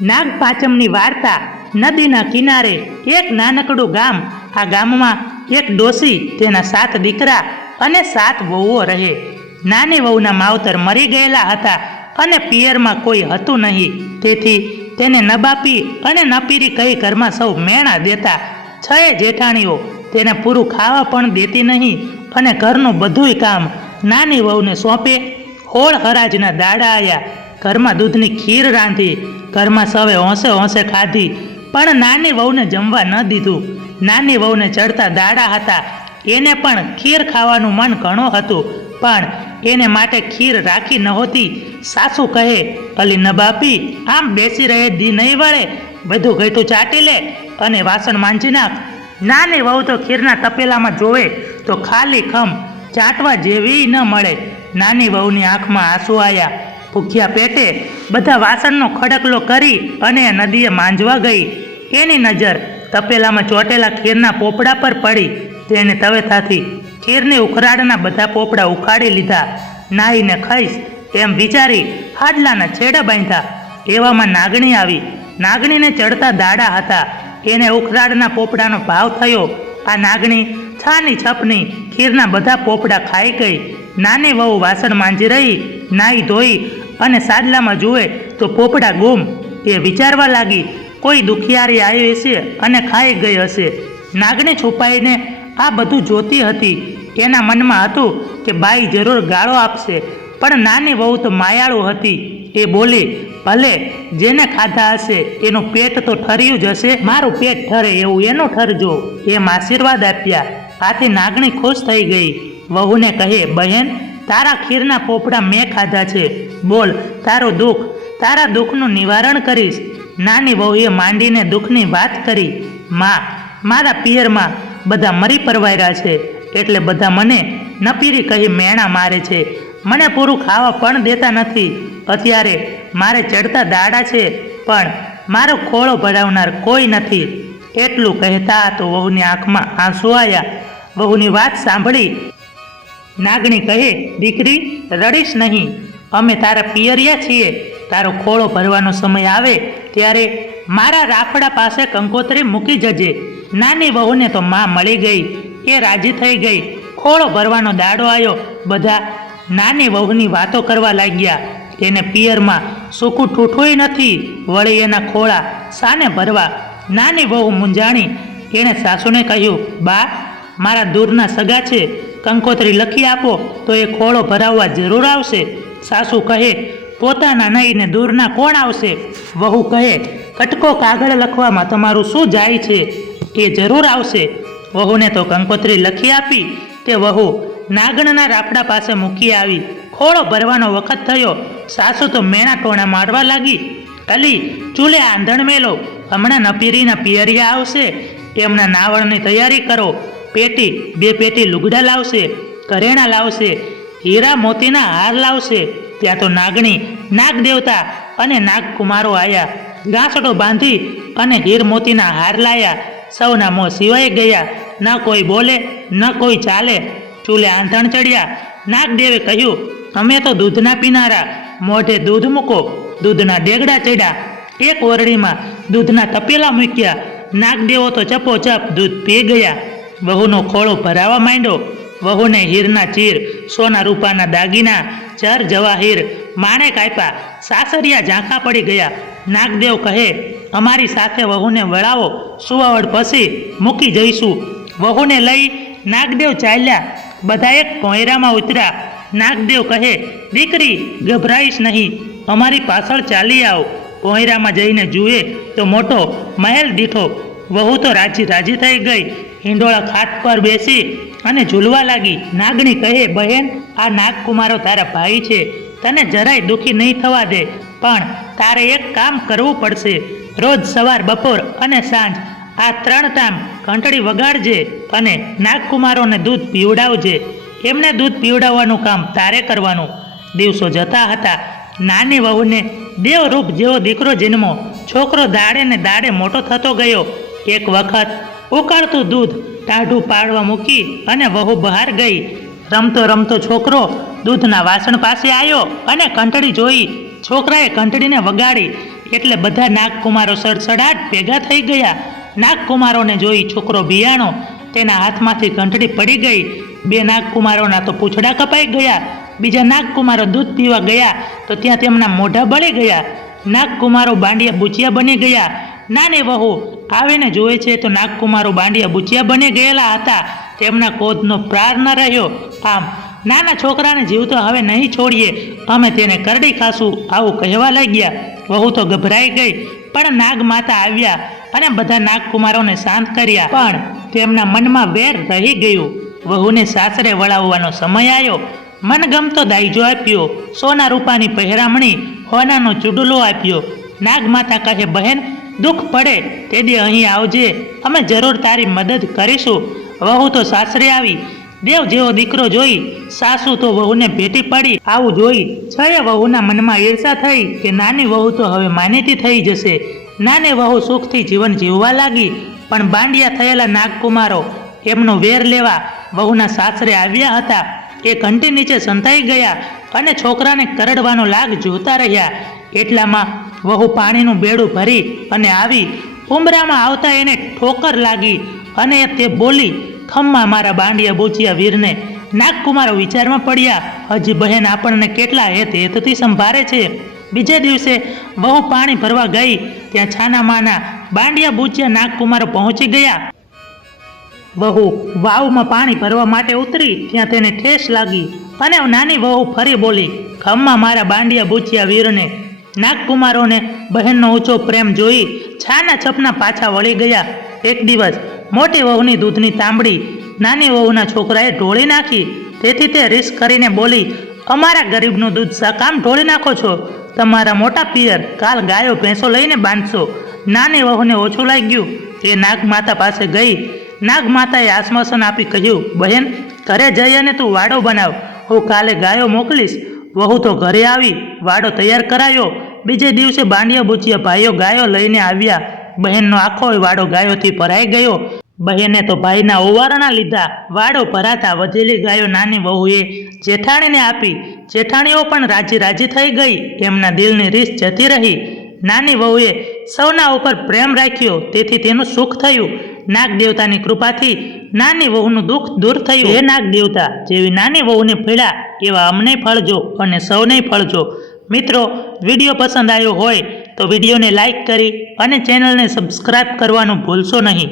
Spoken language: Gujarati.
નાગપાંચમની વાર્તા નદીના કિનારે એક નાનકડું ગામ, આ ગામમાં એક ડોસી, તેના સાત દીકરા અને સાત વહુઓ રહે. નાની વહુના માવતર મરી ગયેલા હતા અને પિયરમાં કોઈ હતું નહીં. તેથી તેને નબાપી અને નપીરી પીરી કહી ઘરમાં સૌ મેણા દેતા. છએ જેઠાણીઓ તેને પૂરું ખાવા પણ દેતી નહીં અને ઘરનું બધુંય કામ નાની વહુને સોંપે. હોળ હરાજના દાડા આયા. ઘરમાં દૂધની ખીર રાંધી, ઘરમાં સવે હોંશે હોંશે ખાધી, પણ નાની વહુને જમવા ન દીધું. નાની વહુને ચડતા દાડા હતા. એને પણ ખીર ખાવાનું મન ઘણું હતું, પણ એને માટે ખીર રાખી નહોતી. સાસુ કહે, અલી ન બાપી આમ બેસી રહે, દી નહીં વળે. બધું ગયતું ચાટી લે અને વાસણ માંજી નાખ. નાની વહુ તો ખીરના તપેલામાં જોવે તો ખાલી ખમ ચાટવા જેવી ન મળે. નાની વહુની આંખમાં આંસુ આયા. ભૂખ્યા પેટે બધા વાસણનો ખડકલો કરી અને નદીએ માંજવા ગઈ. એની નજર તપેલામાં ચોટેલા ખીરના પોપડા પર પડી. તેને તવેથાથી ખીરની ઉખરાડના બધા પોપડા ઉખાડી લીધા. નાહીને ખાઈશ એમ વિચારી હાડલાના છેડા બાંધ્યા. એવામાં નાગણી આવી. નાગણીને ચડતા દાડા હતા. એને ઉખરાડના પોપડાનો ભાવ થયો. આ નાગણી છાની છપની ખીરના બધા પોપડા ખાઈ ગઈ. નાની વહુ વાસણ માંજી રહી. નાઈ ધોઈ અને સાદલામાં જુએ તો પોપડા ગુમ. એ વિચારવા લાગી, કોઈ દુખિયારી આવી હશે અને ખાઈ ગઈ હશે. નાગણી છુપાઈને આ બધું જોતી હતી. એના મનમાં હતું કે બાઈ જરૂર ગાળો આપશે, પણ નાની વહુ તો માયાળુ હતી. એ બોલી, ભલે, જેને ખાધા હશે, એનું પેટ તો ઠર્યું જ હશે. મારું પેટ ઠરે એવું એનું ઠરજો. એમ આશીર્વાદ આપ્યા. આથી નાગણી ખુશ થઈ ગઈ. વહુને કહે, બહેન, તારા ખીરના પોપડા મેં ખાધા છે. બોલ, તારું દુઃખ, તારા દુઃખનું નિવારણ કરીશ. નાની વહુએ માંડીને દુઃખની વાત કરી, માં, મારા પિયરમાં બધા મરી પરવાયરા છે, એટલે બધા મને નપીરી કહી મેણા મારે છે. મને પૂરું ખાવા પણ દેતા નથી. અત્યારે મારે ચડતા દાડા છે, પણ મારો ખોળો ભરાવનાર કોઈ નથી. એટલું કહેતા તો વહુની આંખમાં આંસુ આવ્યા. વહુની વાત સાંભળી નાગણી કહે, દીકરી, રડીશ નહીં. અમે તારા પિયરિયા છીએ. તારો ખોળો ભરવાનો સમય આવે ત્યારે મારા રાફડા પાસે કંકોત્રી મૂકી જજે. નાની વહુને તો માં મળી ગઈ, એ રાજી થઈ ગઈ. ખોળો ભરવાનો દાડો આવ્યો બધા નાની વહુની વાતો કરવા લાગ્યા. તેને પિયરમાં સૂકું ઠૂઠું નથી. વળી એના ખોળા સાને ભરવા નાની વહુ મૂંઝાણી એણે સાસુને કહ્યું, બા, મારા દૂરના સગા છે. કંકોત્રી લખી આપો તો એ ખોળો ભરાવવા જરૂર આવશે. સાસુ કહે, પોતાના નહીંને દૂરના કોણ આવશે? વહુ કહે, કટકો કાગળ લખવામાં તમારું શું જાય છે? એ જરૂર આવશે. વહુને તો કંકોત્રી લખી આપી, તે વહુ નાગણના રાફડા પાસે મૂકી આવી. ખોળો ભરવાનો વખત થયો. સાસુ તો મેણા ટોણા મારવા લાગી. અલી, ચૂલે આંધણ મેલો. હમણાં નપીરીના પિયરિયા આવશે. એમના નાવણની તૈયારી કરો. પેટી, બે પેટી લુગડા લાવશે. કરેણા લાવશે. હીરા મોતીના હાર લાવશે. ત્યાં તો નાગણી નાગ દેવતા અને નાગકુમારો આવ્યા ગાંસડો બાંધી અને હીર મોતીના હાર લાયા. સૌના મોં સિવાય ગયા. ન કોઈ બોલે, ન કોઈ ચાલે. ચૂલે આંધણ ચડ્યા. નાગદેવે કહ્યું, અમે તો દૂધના પીનારા. મોઢે દૂધ મૂકો. દૂધના ડેગડા ચડ્યા. એક ઓરડીમાં દૂધના તપેલા મૂક્યા. નાગદેવો તો ચપોચપ દૂધ પી ગયા. વહુનો ખોળો ભરાવા માંડ્યો. વહુને હીરના ચીર, સોના રૂપાના દાગીના, ચર જવાહીર માણેક કાપ્યા, સાસરિયા ઝાંખા પડી ગયા. નાગદેવ કહે, અમારી સાથે વહુને વળાવો સુવાવડ પછી મૂકી જઈશું. વહુને લઈ નાગદેવ ચાલ્યા. બધા એક ભોંયરામાં ઉતર્યા. નાગદેવ કહે, દીકરી, ગભરાઈશ નહીં. અમારી પાછળ ચાલી આવો. ભોંયરામાં જઈને જુએ તો મોટો મહેલ દીઠો. વહુ તો રાજી રાજી થઈ ગઈ. હિંડોળા ખાટ પર બેસી અને ઝૂલવા લાગી. નાગણી કહે, બહેન, આ નાગકુમારો તારા ભાઈ છે. તને જરાય દુઃખી નહીં થવા દે, પણ તારે એક કામ કરવું પડશે. રોજ સવાર, બપોર અને સાંજ આ ત્રણ ટાઈમ ઘંટડી વગાડજે અને નાગકુમારોને દૂધ પીવડાવજે. એમને દૂધ પીવડાવવાનું કામ તારે કરવાનું. દિવસો જતા હતા. નાની વહુને દેવરૂપ જેવો દીકરો જન્મો છોકરો દાડે ને દાડે મોટો થતો ગયો. એક વખત ઉકાળતું દૂધ ટાઢું પાડવા મૂકી અને વહુ બહાર ગઈ. રમતો રમતો છોકરો દૂધના વાસણ પાસે આવ્યો અને કંટળી જોઈ. છોકરાએ કંટળીને વગાડી એટલે બધા નાગકુમારો સડસડાટ ભેગા થઈ ગયા. નાગકુમારોને જોઈ છોકરો બિયાણો તેના હાથમાંથી ઘંટડી પડી ગઈ. બે નાગકુમારોના તો પૂંછડા કપાઈ ગયા. બીજા નાગકુમારો દૂધ પીવા ગયા તો ત્યાં તેમના મોઢા બળી ગયા. નાગકુમારો બાંડિયા બુચિયા બની ગયા. નાની વહુ આવીને જોવે છે તો નાગકુમારો બાંડિયા બુચિયા બની ગયેલા હતા. તેમના કોદનો પ્રાર ન રહ્યો. આમ, નાના છોકરાને જીવતો હવે નહીં છોડીએ. અમે તેને કરડી ખાશું, આવું કહેવા લાગ્યા. વહુ તો ગભરાઈ ગઈ, પણ નાગ માતા આવ્યા અને બધા નાગકુમારોને શાંત કર્યા. પણ તેમના મનમાં વેર રહી ગયું. વહુને સાસરે વળાવવાનો સમય આવ્યો મનગમતો દાયજો આપ્યો, સોના રૂપાની પહેરામણી, હોનાનો ચૂડલો આપ્યો. નાગમાતા કહે, બહેન દુઃખ પડે તે દી અહીં આવજે. અમે જરૂર તારી મદદ કરીશું. વહુ તો સાસરે આવી. દેવ જેવો દીકરો જોઈ, સાસુ તો વહુને ભેટી પડી. આવું જોઈ છયે વહુના મનમાં ઈર્ષા થઈ કે નાની વહુ તો હવે માનીતી થઈ જશે. નાની વહુ સુખથી જીવન જીવવા લાગી, પણ બાંડિયા થયેલા નાગકુમારો એમનો વેર લેવા વહુના સાસરે આવ્યા હતા. એ ઘંટી નીચે સંતાઈ ગયા અને છોકરાને કરડવાનો લાગ જોતા રહ્યા. એટલામાં વહુ પાણીનું બેડું ભરી અને આવી ઉમરામાં આવતા એને ઠોકર લાગી અને તે બોલી, ખમ્મા મારા બાંડિયા બોચિયા વીરને, નાગકુમારો વિચારમાં પડ્યા, હજી બહેન આપણને કેટલા હેત હેતથી સંભાળે છે. બીજે દિવસે વહુ પાણી ભરવા ગઈ, ત્યાં છાના માના બાંડિયા બુચિયા નાગકુમારો પહોંચી ગયા. વહુ વાવમાં પાણી ભરવા માટે ઉતરી, ત્યાં તેને ઠેસ લાગી અને નાની વહુ ફરી બોલી, ખમ્મા મારા બાંડિયા બુચિયા વીરને નાગકુમારોને બહેનનો ઊંચો પ્રેમ જોઈ છાના છપના પાછા વળી ગયા. એક દિવસ મોટી વહુની દૂધની તાંબડી નાની વહુના છોકરાએ ઢોળી નાખી. તેથી તે રિસ્ક કરીને બોલી, અમારા ગરીબનું દૂધ સકામ ઢોળી નાખો છો? તમારા મોટા પિયર કાલ ગાયો, ભેંસો લઈને બાંધશો. નાની વહુને ઓછું લાગ્યું. એ નાગમાતા પાસે ગઈ. નાગમાતાએ આશ્વાસન આપી કહ્યું, બહેન, ઘરે જઈ અને તું વાડો બનાવ. હું કાલે ગાયો મોકલીશ. વહુ તો ઘરે આવી, વાડો તૈયાર કરાયો. બીજે દિવસે બાંડિયા બુચિયા ભાઈઓ ગાયો લઈને આવ્યા. બહેનનો આખો વાડો ગાયોથી ભરાઈ ગયો. બહેને તો ભાઈના ઓવારણા લીધા. વાડો ભરાતા વધેલી ગાયો નાની વહુએ જેઠાણીને આપી. જેઠાણીઓ પણ રાજી રાજી થઈ ગઈ. એમના દિલની રીસ જતી રહી. નાની વહુએ સૌના ઉપર પ્રેમ રાખ્યો. તેથી તેનું સુખ થયું. નાગ દેવતાની કૃપાથી નાની વહુનું દુઃખ દૂર થયું. હે નાગ દેવતા જેવી નાની વહુને ફળ્યા એવા અમને ફળજો અને સૌને ફળજો. મિત્રો, વીડિયો પસંદ આવ્યો હોય તો વિડીયોને લાઈક કરી અને ચેનલને સબસ્ક્રાઇબ કરવાનું ભૂલશો નહીં.